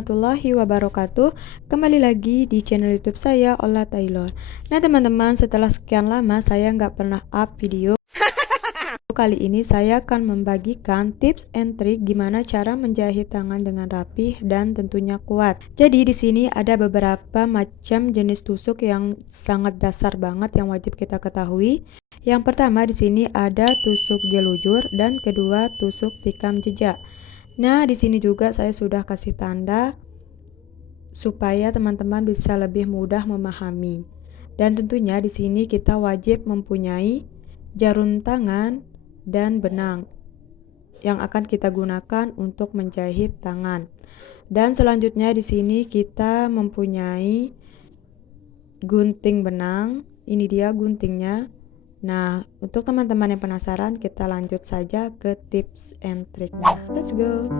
warahmatullahi wabarakatuh. Kembali lagi di channel YouTube saya, Olla Tailor. Nah teman-teman, setelah sekian lama saya nggak pernah up video. Kali ini saya akan membagikan tips and trik gimana cara menjahit tangan dengan rapi dan tentunya kuat. Jadi di sini ada beberapa macam jenis tusuk yang sangat dasar banget yang wajib kita ketahui. Yang pertama di sini ada tusuk jelujur dan kedua tusuk tikam jejak. Nah, di sini juga saya sudah kasih tanda supaya teman-teman bisa lebih mudah memahami. Dan tentunya di sini kita wajib mempunyai jarum tangan dan benang yang akan kita gunakan untuk menjahit tangan. Dan selanjutnya di sini kita mempunyai gunting benang. Ini dia guntingnya. Nah, untuk teman-teman yang penasaran, kita lanjut saja ke tips and triknya. Let's go.